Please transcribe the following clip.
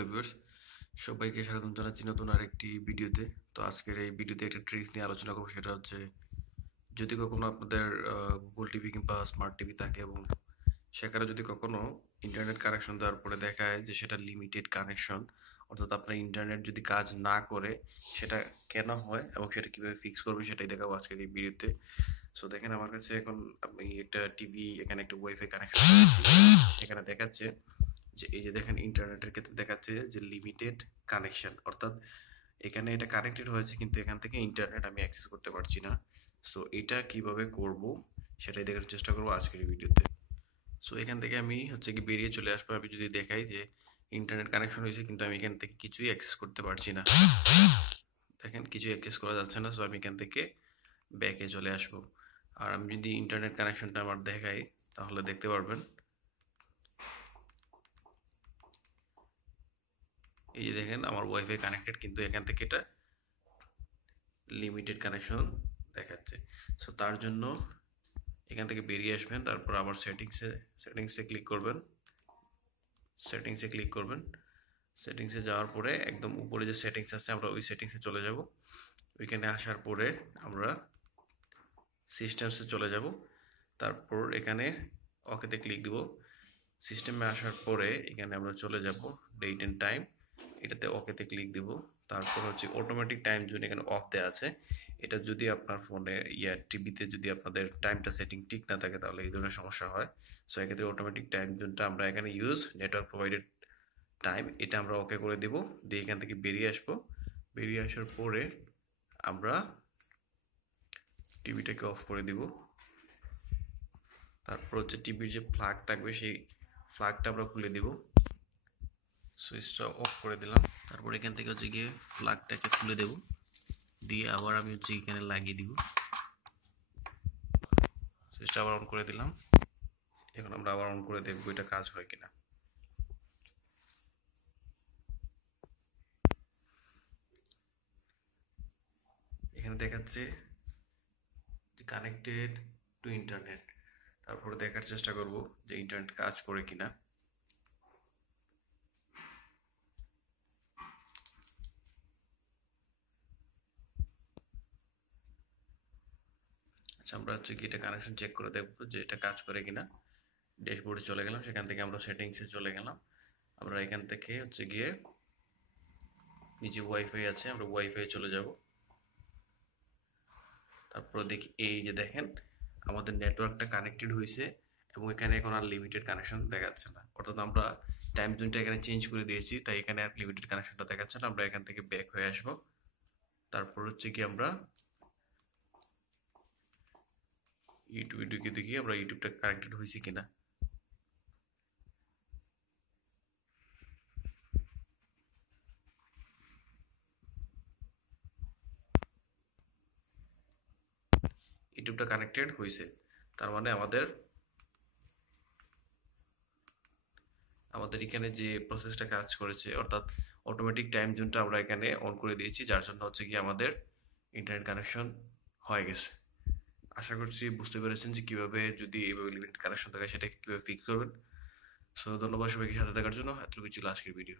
Hello viewers, সবাইকে স্বাগতম জানাচ্ছি নতুন আরেকটি ভিডিওতে। তো আজকের এই ভিডিওতে একটা ট্রিক্স নিয়ে আলোচনা করবো। সেটা হচ্ছে, যদি কখনো আপনাদের গুগল টিভি কিংবা স্মার্ট টিভি থাকে এবং সেখানে যদি কখনো ইন্টারনেট কানেকশন দেওয়ার পরে দেখায় যে সেটা লিমিটেড কানেকশন, অর্থাৎ আপনার ইন্টারনেট যদি কাজ না করে সেটা কেন হয় এবং সেটা কীভাবে ফিক্স করবে সেটাই দেখাবো আজকের এই ভিডিওতে। সো দেখেন, আমার কাছে এখন আমি একটা টিভি, এখানে একটা ওয়াইফাই কানেকশন করেছি। এখানে দেখাচ্ছে যে এই যে দেখেন, ইন্টারনেটের ক্ষেত্রে দেখাচ্ছে যে লিমিটেড কানেকশন, অর্থাৎ এখানে এটা কানেক্টেড হয়েছে কিন্তু এখান থেকে ইন্টারনেট আমি অ্যাক্সেস করতে পারছি না। সো এটা কিভাবে করব সেটাই দেখার চেষ্টা করবো আজকের ভিডিওতে। সো এখান থেকে আমি কি বেরিয়ে চলে আসবো। আমি যদি দেখাই যে ইন্টারনেট কানেকশন হয়েছে কিন্তু আমি এখান থেকে কিছুই অ্যাক্সেস করতে পারছি না, দেখেন কিছুই অ্যাক্সেস করা যাচ্ছে না। সো আমি এখান থেকে ব্যাকে চলে আসবো। আর আমি যদি ইন্টারনেট কানেকশনটা আমার দেখাই তাহলে দেখতে পারবেন এই যে দেখেন আমার ওয়াইফাই কানেক্টেড, কিন্তু এখান থেকে এটা লিমিটেড কানেকশন দেখাচ্ছে। সো তার জন্য এখান থেকে বেরিয়ে আসবেন, তারপর আবার সেটিংসে ক্লিক করবেন। সেটিংসে যাওয়ার পরে একদম উপরে যে সেটিংস আছে আমরা ওই সেটিংসে চলে যাব। ওইখানে আসার পরে আমরা সিস্টেমসে চলে যাব, তারপর এখানে ওকেতে ক্লিক দিব। সিস্টেমে আসার পরে এখানে আমরা চলে যাব ডেট অ্যান্ড টাইম, এটাতে ওকেতে ক্লিক দিব। তারপর অটোমেটিক টাইম জোন এখানে অফ দেওয়া আছে। এটা যদি আপনার ফোনে টিভিতে যদি আপনাদের টাইমটা সেটিং ঠিক না থাকে তাহলে এই ধরনের সমস্যা হয়। সো এক্ষেত্রে অটোমেটিক টাইম জোনটা আমরা এখানে ইউজ নেটওয়ার্ক প্রোভাইডেড টাইম, এটা আমরা ওকে করে দিব। দিয়ে এখান থেকে বেরিয়ে আসবো। বেরিয়ে আসার পরে আমরা টিভিটাকে অফ করে দিব। তারপর টিভির যে ফ্ল্যাগ থাকবে সেই ফ্ল্যাগটা আমরা খুলে দিব। সুইচটা অফ করে দিলাম। তারপর এখান থেকে গিয়ে ফ্ল্যাগটাকে খুলে দেব, দিয়ে আবার আমি এখানে লাগিয়ে দিব। সুইচটা আবার অন করে দিলাম। এখন আমরা আবার অন করে দেখবো এটা কাজ হয় কিনা। এখানে দেখাচ্ছে কানেক্টেড টু ইন্টারনেট। তারপরে দেখার চেষ্টা করব যে ইন্টারনেট কাজ করে কিনা। আচ্ছা, আমরা কি এটা কানেকশন চেক করে দেখবো যে এটা কাজ করে কিনা। ড্যাশবোর্ডে চলে গেলাম, সেখান থেকে আমরা সেটিংসে চলে গেলাম। আমরা এখান থেকে গিয়ে নিচে ওয়াইফাই আছে, আমরা ওয়াইফাই চলে যাব। তারপর দেখি এই যে দেখেন আমাদের নেটওয়ার্কটা কানেক্টেড হয়েছে এবং এখানে এখন আর লিমিটেড কানেকশন দেখাচ্ছে না, অর্থাৎ আমরা টাইম জোনটা এখানে চেঞ্জ করে দিয়েছি, তাই এখানে আর লিমিটেড কানেকশনটা দেখাচ্ছে না। আমরা এখান থেকে ব্যাক হয়ে আসবো। তারপর কি আমরা ইউটিউবে দেখি আমরা ইউটিউবটা কানেক্টেড হয়েছে কিনা। ইউটিউবটা কানেক্টেড হয়েছে, তার মানে আমাদের এখানে যে প্রসেসটা কাজ করেছে, অর্থাৎ অটোমেটিক টাইম জোনটা আমরা এখানে অন করে দিয়েছি, যার জন্য কি আমাদের ইন্টারনেট কানেকশন হয়ে গেছে। আশা করছি বুঝতে পেরেছেন যে কিভাবে যদি এইভাবে লিমিটেড কানেকশন থাকে সেটা কিভাবে ফিক্স করবেন। সো ধন্যবাদ সবাইকে সাথে থাকার জন্য। এতটুকু ছিল আজকের ভিডিও।